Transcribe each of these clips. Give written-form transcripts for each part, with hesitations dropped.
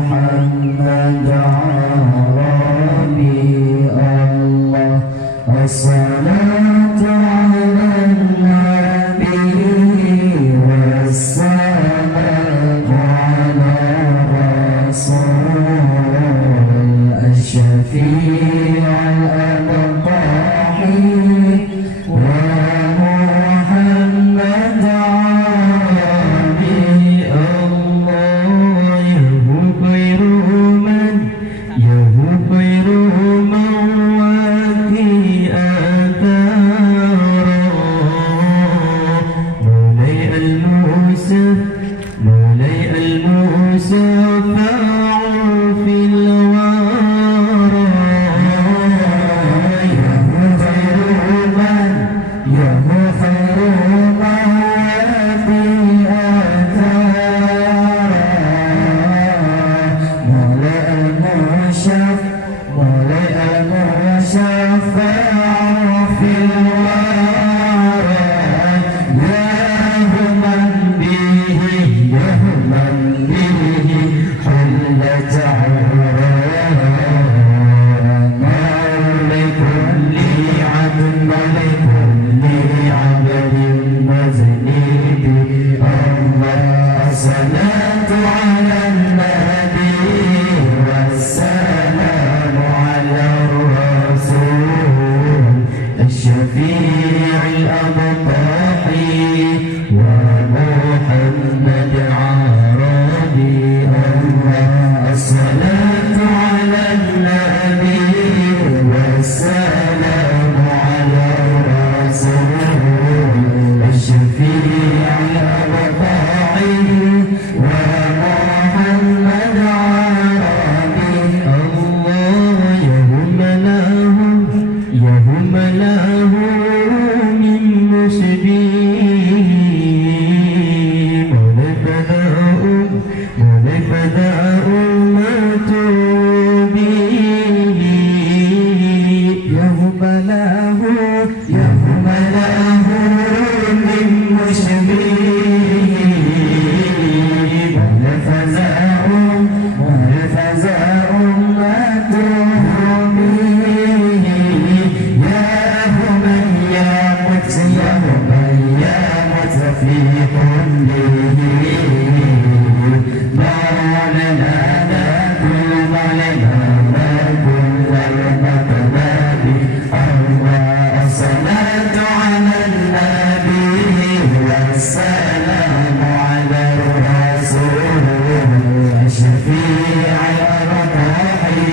ومحمد عربي الله الصلاة على النبي والسلام على رسول الشفيع الأبطحي ومحمد عربي الله يهو خير من وفي مولاي المصطفى في الورى يهو خير من وفي مولاي المشفع في الورى يهمن به حلت عرام لكل عبد مذنب الله الصلاة على النبي والسلام على الرسول الشفيع الأبطحي ومحمد عربي الله الصلاة على النبي والسلام على الرسول الشفيع الأبطحي ومحمد عربي الله يهم له من مسلمين ونفذاء أمة به يهم له من مسلمين ونفذاء أمة به يهم يمت في كله ما لنا كل المكذب الله الصلاة على النبي والسلام على الرسول الشفيع الأبطحي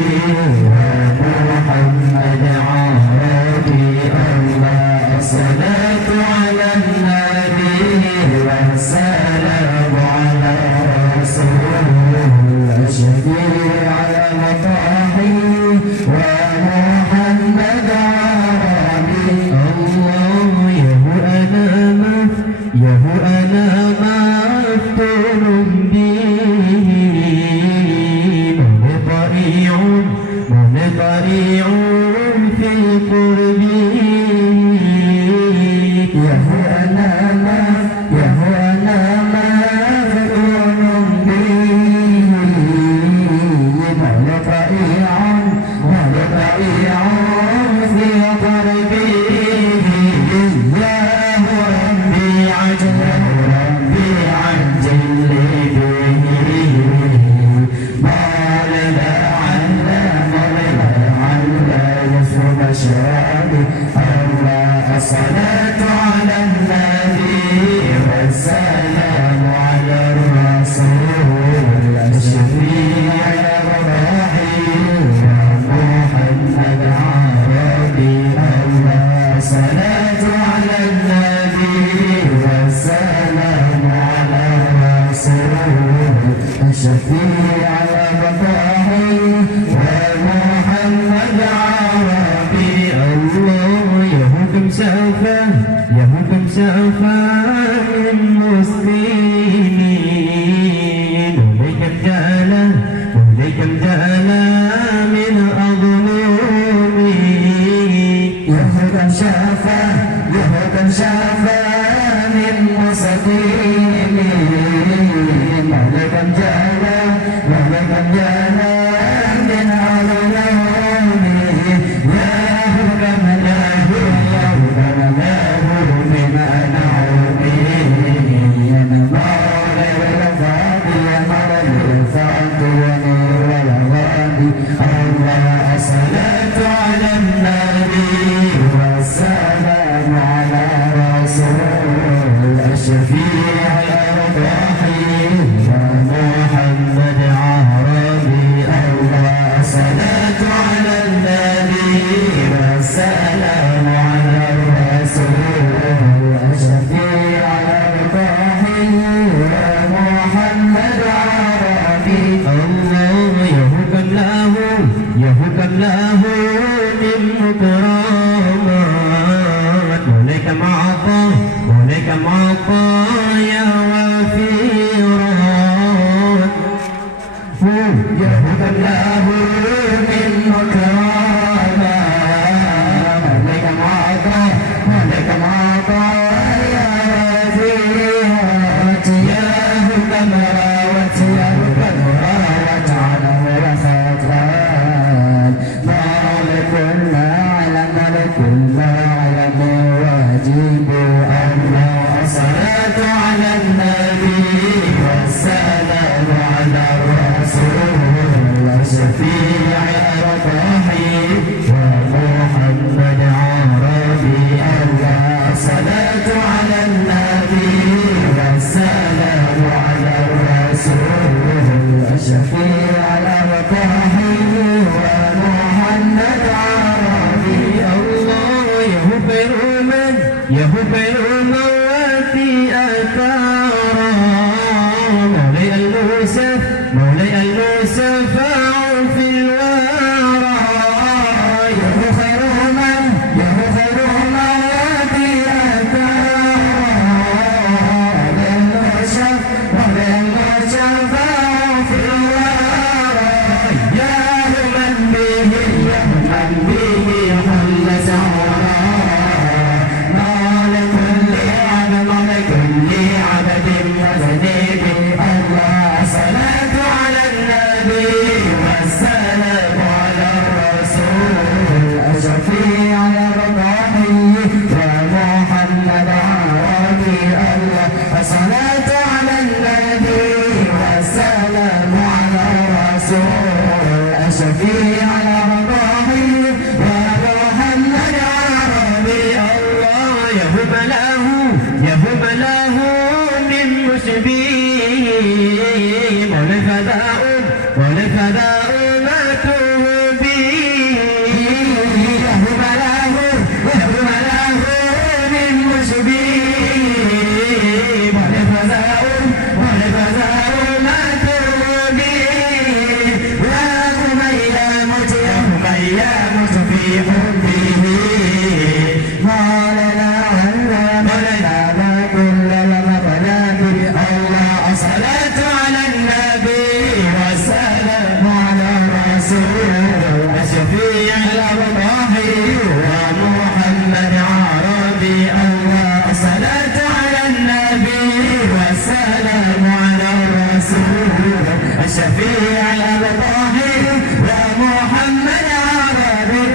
ومحمد عربي الله الصلاة على النبي والسلام على الرسول الشفيع الأبطحي ومحمد عربي الله يهو أنا مفتون به منطريع في القرب يهو أنا مفتون به منطريع في قربه الله ربي عجل به مولانا يسر مشابه الله الصلاة على النبي والسلام على الرسول الشفيع الأبطحي ومحمد عربي الله الصلاة على النبي والسلام على الرسول الشفيع الأبطحي ومحمد عربي الله يهو كم سافا من مسلمين ولكم جالا من أظلمي يهو كم شافا من مسلمين شفيع أرواحي ومحمد عربي الله الصلاة على النبي والسلام على الرسول شفيع الأرواحي ومحمد عربي الله يغفر من وفي أثارا مولاي المصطفى في الورى يغفر من وفي أثارا مولاي المصطفى في الورى يا من به حل سعرا لكل عبد وزنيب الله الصلاة على النبي والسلام على الرسول الشفيع الرضاحي ومحمد عربي الله الصلاة على النبي والسلام على الرسول الشفيع الرضاحي ومحمد عربي الله يهب له من مشبيه والفداء ما تهبي يهب له من مشبيه والفداء ما تهبي يا في حبه ما لنا كل المطلب الله الصلاة على النبي والسلام على الرسول الشفيع الأرواحي ومحمد عربي الله الصلاة على النبي والسلام على الرسول الشفيع الأرواحي ومحمد عربي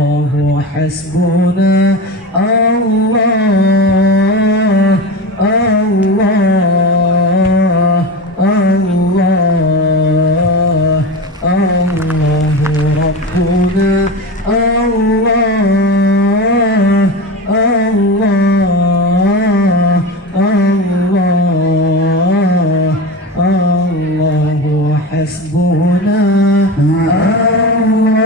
اللهم حسبنا الله الله الله الله ربنا الله الله الله الله حسبنا الله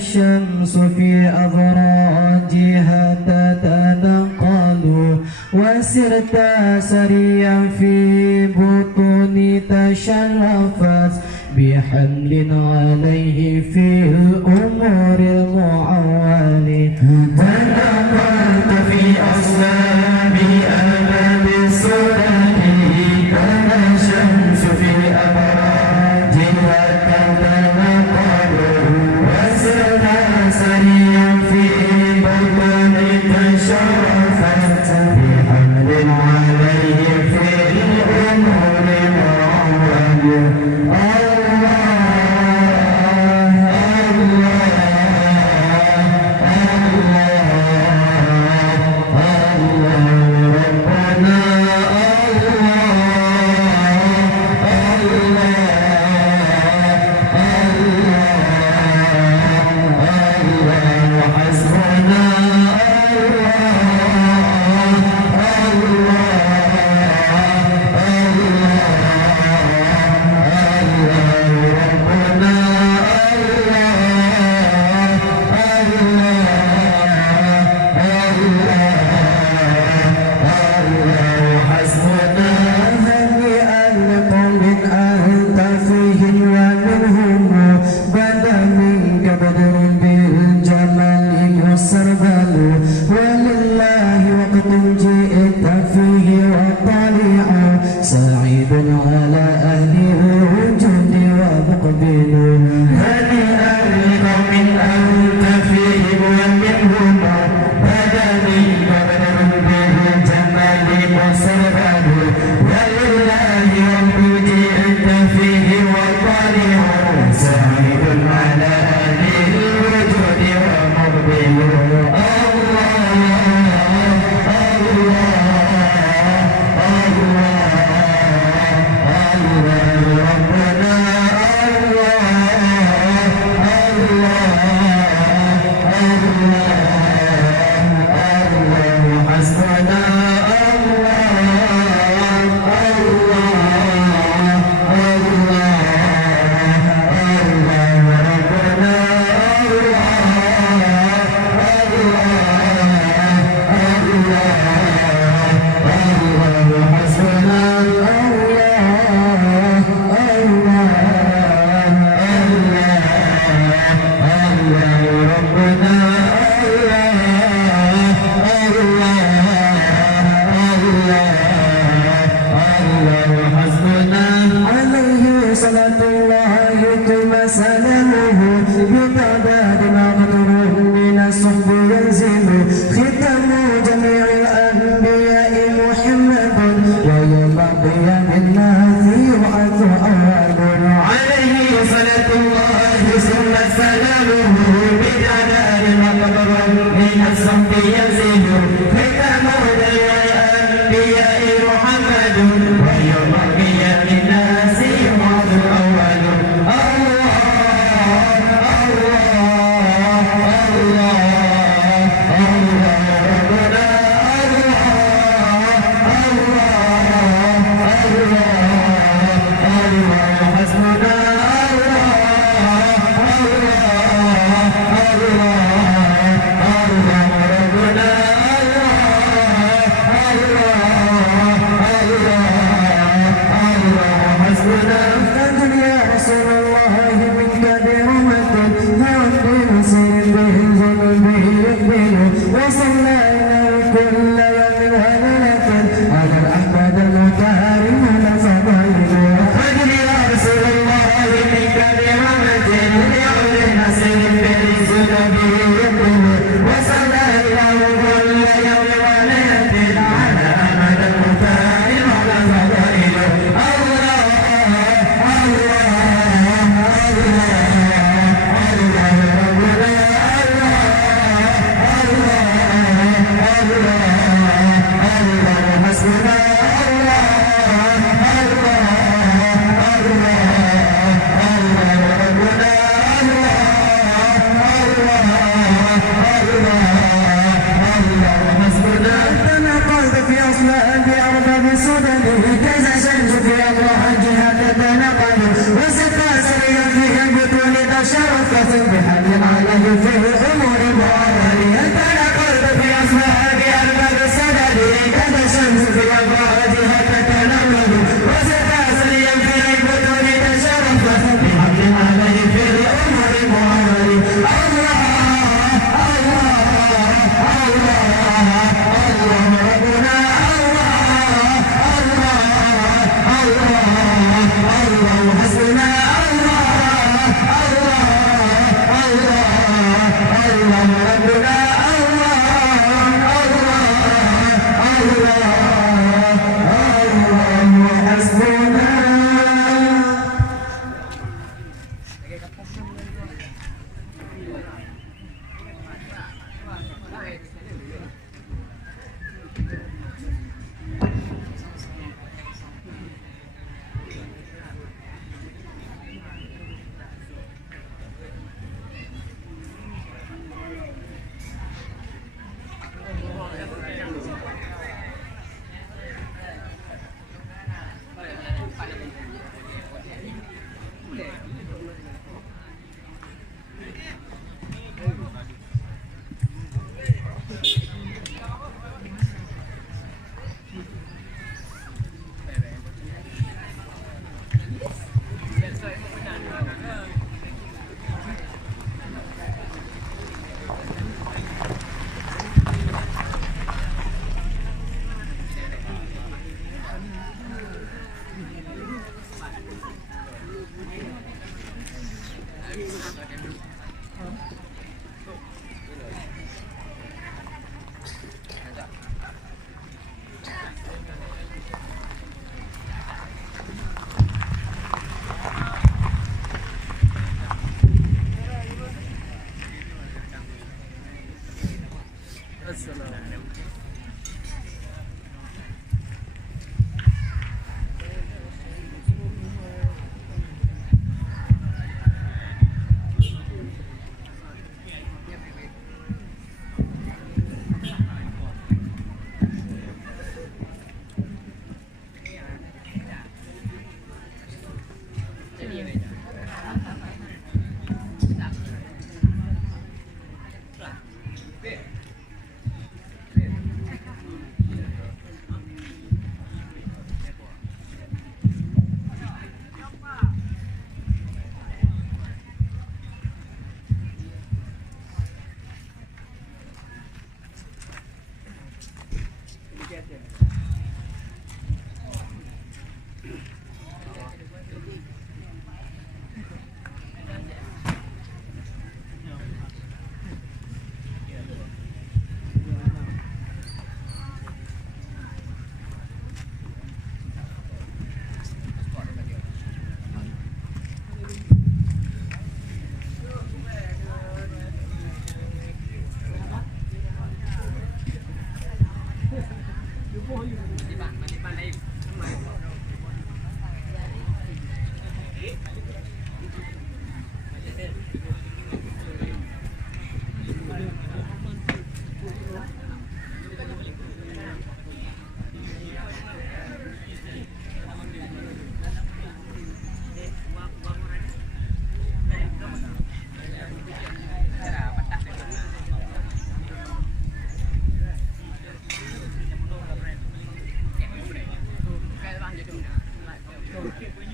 الشمس في أبراجها تتنقل وسرت سريا في بطون تشرفت بحمل عليه في الأمور المعول تنقلت في أصلاب أبد السودان كان الشمس في أبراجها تتنقل وسرت سريا في بطون تشرفت بحمل عليه في الأمور المعول سعيد على أهل الوجود ومقبل هنيئا لقوم أنت فيهم ومنهم بدا منك بدر بالجمال مسربل ولله رب جئت فيه وطالع سعيد على أهل الوجود ومقبل Allah Kayak